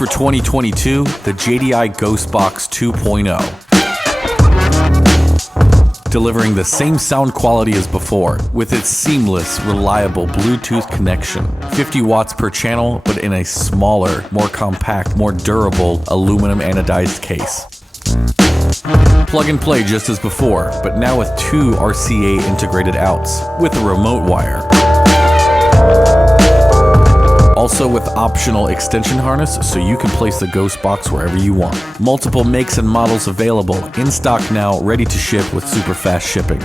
for 2022, the JDI Ghostbox 2.0. Delivering the same sound quality as before, with its seamless, reliable Bluetooth connection. 50 watts per channel, but in a smaller, more compact, more durable aluminum anodized case. Plug and play just as before, but now with 2 RCA integrated outs, with a remote wire. Also with optional extension harness, so you can place the Ghost Box wherever you want. Multiple makes and models available, in stock now, ready to ship with super fast shipping.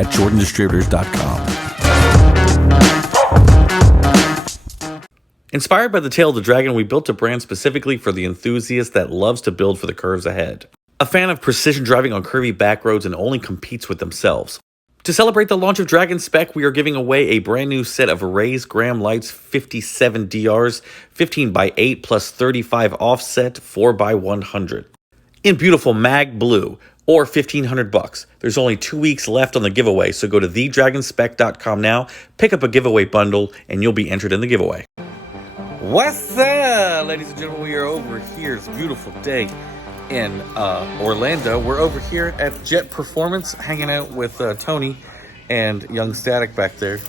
At JordanDistributors.com. Inspired by the Tail of the Dragon, we built a brand specifically for the enthusiast that loves to build for the curves ahead. A fan of precision driving on curvy back roads and only competes with themselves. To celebrate the launch of Dragon Spec, we are giving away a brand new set of Arrays Graham Lights 57 DRs, 15x8 plus 35 offset 4x100. In beautiful mag blue, or $1,500. There's only 2 weeks left on the giveaway, so go to thedragonspec.com now, pick up a giveaway bundle, and you'll be entered in the giveaway. What's up, ladies and gentlemen? We are over here. It's a beautiful day in Orlando. We're over here at Jet Performance, hanging out with Tony and Young Static back there.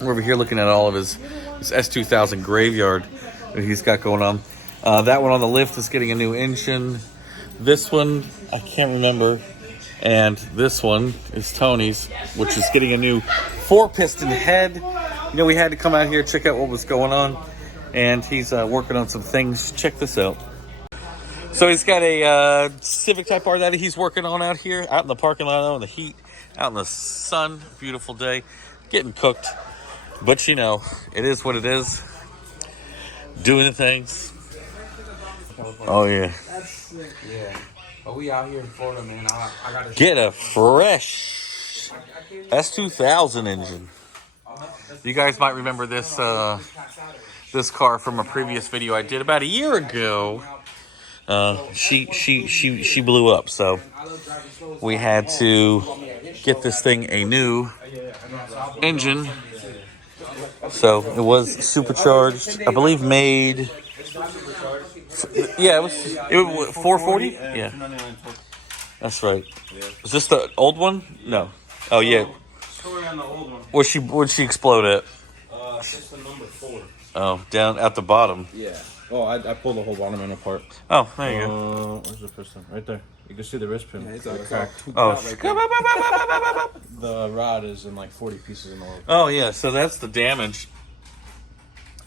We're over here looking at all of his S2000 graveyard that he's got going on. That one on the lift is getting a new engine. This one, I can't remember. And this one is Tony's, which is getting a new 4-piston head. You know, we had to come out here, check out what was going on. And he's working on some things. Check this out. So he's got a CIVIC Type R that he's working on out here, out in the parking lot, out in the heat, out in the sun. Beautiful day, getting cooked. But you know, it is what it is. Doing the things. Oh yeah. That's sick. Yeah. But we out here in Florida, man. I gotta get a fresh S2000 engine. You guys might remember this this car from a previous video I did about a year ago. She blew up, so we had to get this thing a new engine. So it was supercharged, I believe made. Yeah, it was 440. Yeah, that's right. Is this the old one? No. Oh yeah. Where'd she explode at? It's the number 4. Oh, down at the bottom. Yeah. Oh, I pulled the whole bottom end apart. Oh, there you go. Where's the piston? Right there. You can see the wrist pin. Yeah, it's like cracked. Oh. The rod is in like 40 pieces in all. Oh, yeah. So that's the damage.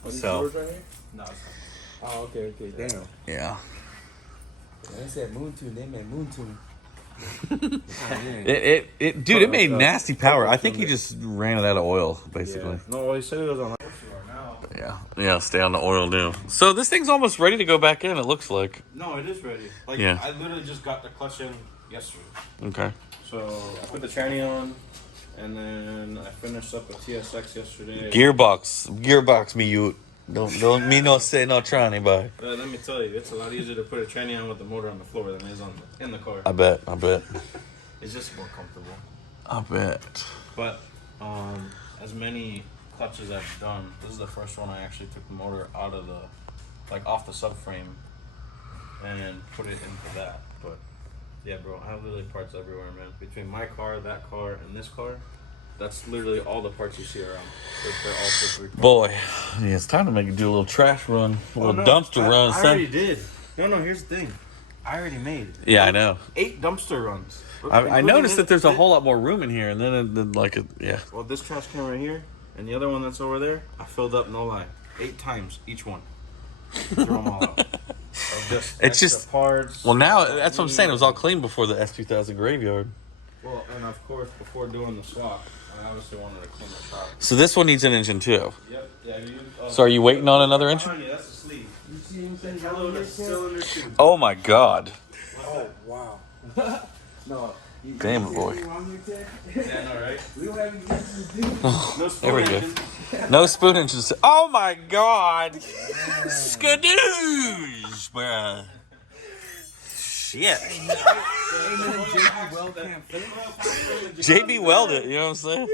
So. Right here? No. Oh, okay. Damn. Yeah. They said moon tune. They meant moon tune. Dude, it made nasty power. I think he just ran it out of oil, basically. Yeah. No, he said it was on. Yeah, stay on the oil new. So this thing's almost ready to go back in, it looks like. No, it is ready. Like, yeah. I literally just got the clutch in yesterday. Okay. So I put the tranny on, and then I finished up a TSX yesterday. Gearbox me you. Don't me no say no tranny, boy. Let me tell you, it's a lot easier to put a tranny on with the motor on the floor than it is in the car. I bet. It's just more comfortable. I bet. But as many clutches I've done, this is the first one I actually took the motor out of off the subframe and put it into that. But yeah, bro, I have literally parts everywhere, man. Between my car, that car, and this car, that's literally all the parts you see around. They're all for 3 cars. Boy, yeah, it's time to do a little trash run, a little dumpster run. I already did. No, here's the thing. I already made. Yeah, I know. 8 dumpster runs. I noticed that there's a whole lot more room in here, and then yeah. Well, this trash can right here, and the other one that's over there, I filled up, no lie, 8 times each one. Throw them all out. It's just parts. Well, now that's what I'm saying. It was all clean before the S2000 graveyard. Well, and of course, before doing the swap, I obviously wanted to clean the shop. So this one needs an engine too. Yep. Yeah. So are you waiting on another engine? Yeah, that's the sleeve. You see anything? Hello, cylinder 2. Oh my God. Oh wow. No. Damn it, boy. Yeah, I know, right? No there we go. No spoon engines. Oh my God. Skadoosh, bruh. Shit. JB welded, you know what I'm saying?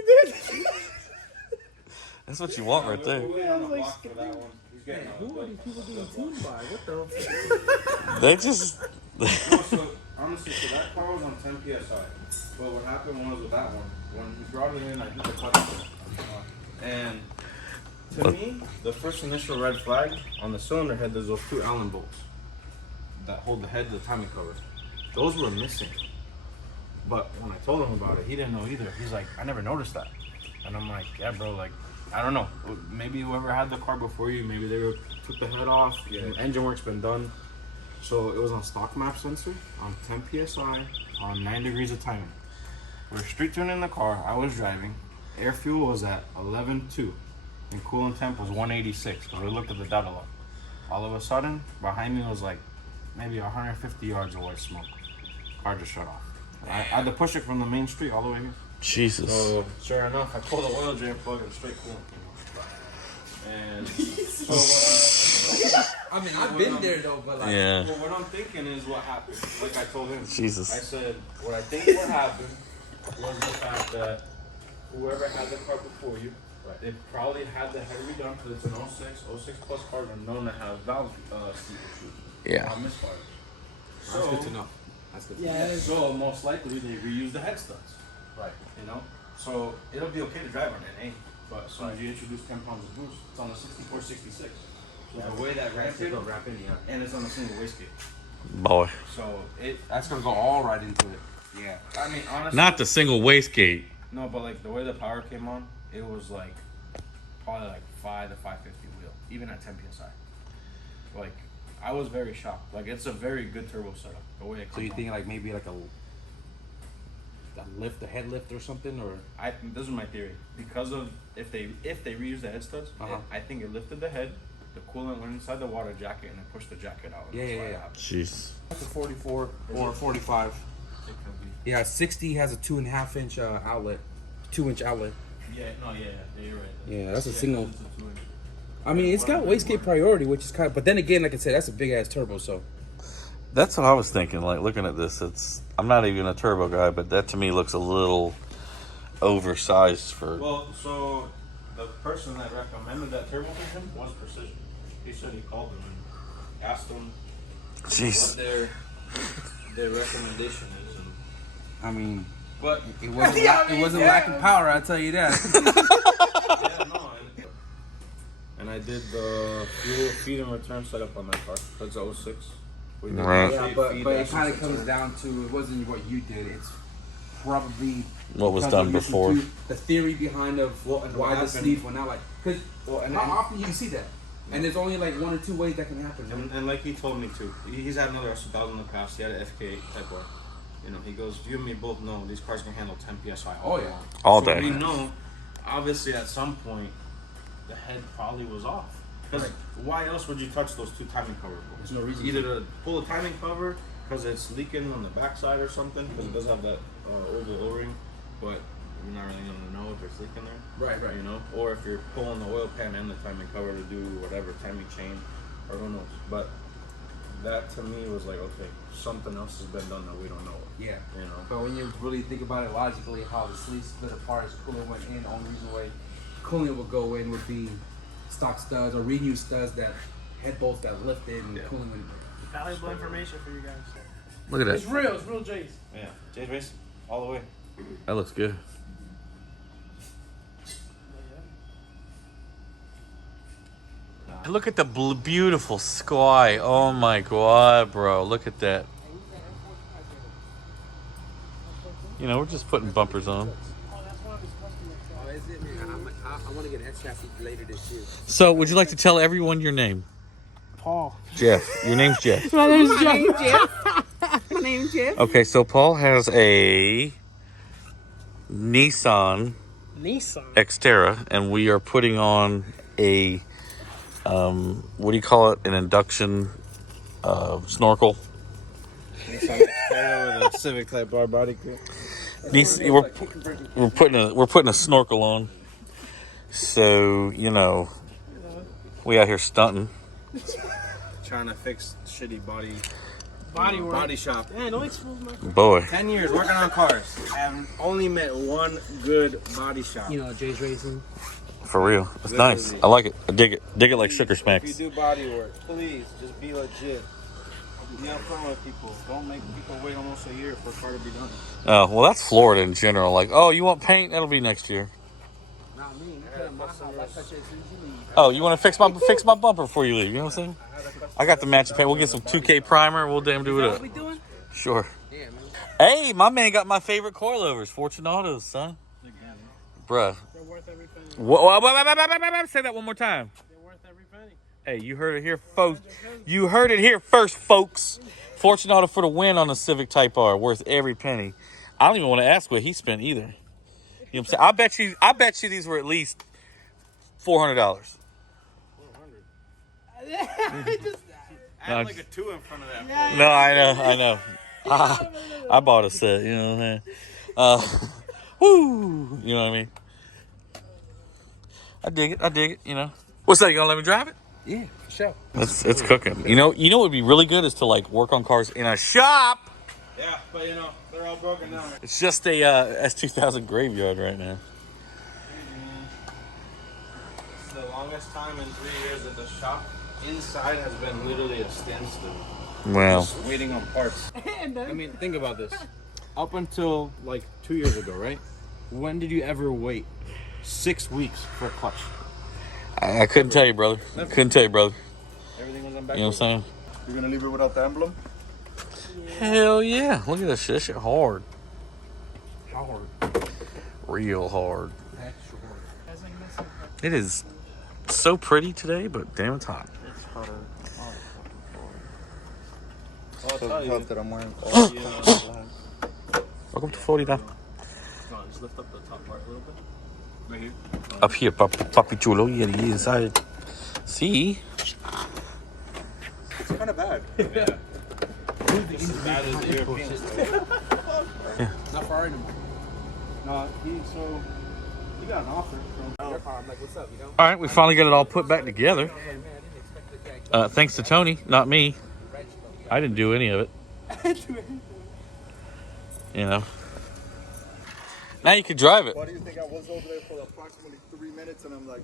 That's what you want right there. We're waiting on the block for that one. He's getting Who are these people getting tuned by? What the? They just. No, so honestly, so that car was on 10 psi. But what happened was with that one, when he brought it in, I did the clutch. And to me, the first initial red flag on the cylinder head, there's those 2 Allen bolts that hold the head of the timing cover. Those were missing. But when I told him about it, he didn't know either. He's like, I never noticed that. And I'm like, yeah, bro, like, I don't know. Maybe whoever had the car before you, maybe they took the head off. Yeah. Engine work's been done. So it was on stock map sensor, on 10 psi, on 9 degrees of timing. We're street tuning the car. I was driving. Air fuel was at 11.2, and coolant temp was 186. Because we looked at the data log. All of a sudden, behind me was like maybe 150 yards of white smoke. Car just shut off. I had to push it from the main street all the way here. Jesus. So sure enough, I pulled the oil drain plug and straight coolant. And so I mean, I've been there though, but like, Yeah. well, what I'm thinking is what happened. Like I told him. Jesus. I said, what I think what happened was the fact that whoever had the car before you, they probably had the head redone because it's an 06. 06 plus cars are known to have valve seat issues. Yeah. Misfires. So, that's good to know. That's good to know. yeah, so most likely they reuse the head studs. Right. You know? So it'll be okay to drive on it, ain't it? But as soon as you introduce 10 pounds of boost, it's on the 64, 66. So the way that rapid, and it's on a single wastegate. Boy. So That's gonna go all right into it. yeah. I mean, honestly. Not the single wastegate. No, but like the way the power came on, it was like probably like 5 to 550 wheel, even at 10 psi. Like I was very shocked. Like it's a very good turbo setup. The way it. So you think like maybe like a lift, a head lift or something, or This is my theory. Because of if they reuse the head studs, I think it lifted the head, the coolant went inside the water jacket, and it pushed the jacket out. Yeah. Jeez. That's a 44 or 45. Yeah, 60 has a 2.5 inch outlet, 2-inch outlet. Yeah, you're right. Yeah, that's a single. I mean, it's got wastegate priority, which is kind of, but then again, like I said, that's a big ass turbo, so. That's what I was thinking. Like looking at this, I'm not even a turbo guy, but that to me looks a little oversized for. Well, so the person that recommended that turbo to him was Precision. He said he called them and asked them Jeez. what their recommendation is. And, I mean, but it wasn't lacking power, I'll tell you that. yeah, no. And I did the fuel feed and return setup on that car. That's 06. We did Right. Yeah, but it kind of comes down to, it wasn't what you did, it's probably What was because done of before. the theory behind of and why what the happened. sleeves went out, like, because and how often you can see that? And there's only like 1 or 2 ways that can happen. And like he told me too, he's had another S2000 in the past. He had an FK8 Type R. You know, he goes, you and me both know these cars can handle 10 psi. Oh, yeah. All so day. we know, obviously, at some point, the head probably was off. Because why else would you touch those 2 timing cover bolts? There's no reason. Either to pull the timing cover because it's leaking on the backside or something, because it does have that oval O-ring, but you're not really going to know if it's leaking there. Right. You know, or if you're pulling the oil pan and the timing cover to do whatever, timing chain, or who knows. But that to me was like, okay, something else has been done that we don't know. Yeah. You know. But when you really think about it logically, how the sleeves split apart as coolant went in, the only reason why coolant would go in would be stock studs or reused studs that head bolts that lifted and coolant went in. Valuable information for you guys. Look at It's that. real Jays. Yeah, Jay's race all the way. That looks good. Look at the beautiful sky. Oh my god, bro. Look at that. You know, we're just putting bumpers on. Oh, that's one of his customers. Oh, is it? I want to get an S chassis later this year. So, would you like to tell everyone your name? Paul. Jeff. Your name's Jeff. My name's Jeff. My name's Jeff. Okay, so Paul has a Nissan Xterra, and we are putting on a what do you call it? An induction snorkel. Nissan Xterra with a CIVIC Type R body kit. We're putting a snorkel on. So, you know, we out here stunting. Trying to fix shitty body Work. body shop. Yeah, don't expose my car. Boy. 10 years working on cars. I have only met one good body shop. You know, Jay's Racing. For real. It's nice. I like it. I dig it. Dig it like sugar If smacks. you do body work, please just be legit. Be upfront with people. Don't make people wait almost a year for a car to be done. Oh, well, that's Florida in general. Like, oh, you want paint? That'll be next year. Not me. You come in my house, I touch it as soon as you leave. Oh, you want to fix my bumper before you leave? You know what I'm saying? I got the matching paint. We'll get some 2K primer. We'll damn do it up. What we doing? Sure. Yeah, man. Hey, my man got my favorite coilovers, Fortunatos, son. Bruh. They're worth every penny. Say that one more time. They're worth every penny. Hey, you heard it here, folks. You heard it here first, folks. Fortunato for the win on the Civic Type R, worth every penny. I don't even want to ask what he spent either. You know what I'm saying? I bet you these were at least $400. I had like a 2 in front of that. No, I know. I bought a set, you know what I'm saying? Woo! You know what I mean? I dig it, you know. What's that, you gonna let me drive it? Yeah, for sure. It's cooking. You know what would be really good is to like work on cars in a shop. Yeah, but you know, they're all broken down. It's just a S2000 graveyard right now. It's the longest time in 3 years that the shop inside has been literally a standstill. Well, Just waiting on parts. I mean, think about this. Up until like 2 years ago, right? When did you ever wait 6 weeks for a clutch? I couldn't tell you, brother. Couldn't tell you, brother. Everything was on back. You know what I'm saying? You're gonna leave it without the emblem? Hell yeah. Look at this shit. This shit hard. Hard. Real hard. Extra hard. It is so pretty today, but damn, it's hot. It's hotter. I'll tell you. that I'm wearing. Welcome to Florida. Come on, just lift up the top part a little bit. Right here. Up here, papi chulo. Yeah, he inside. See? It's kind of bad. This is bad as the European stuff. Not far anymore. No, he got an offer from. I'm like, what's up, you know? All right, we finally got it all put back together. Thanks to Tony, not me. I didn't do any of it. You know. Now you can drive it. Why do you think I was over there for approximately 3 minutes and I'm like,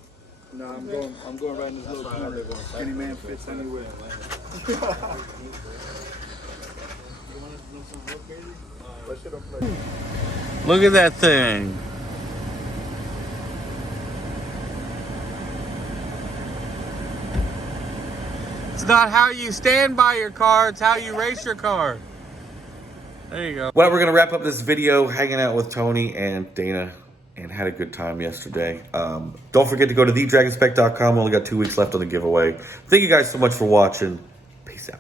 no, I'm going right in this little corner. Any man fits anywhere. Look at that thing. It's not how you stand by your car, it's how you race your car. There you go. Well, we're going to wrap up this video hanging out with Tony and Dana and had a good time yesterday. Don't forget to go to thedragonspec.com. We only got 2 weeks left on the giveaway. Thank you guys so much for watching. Peace out.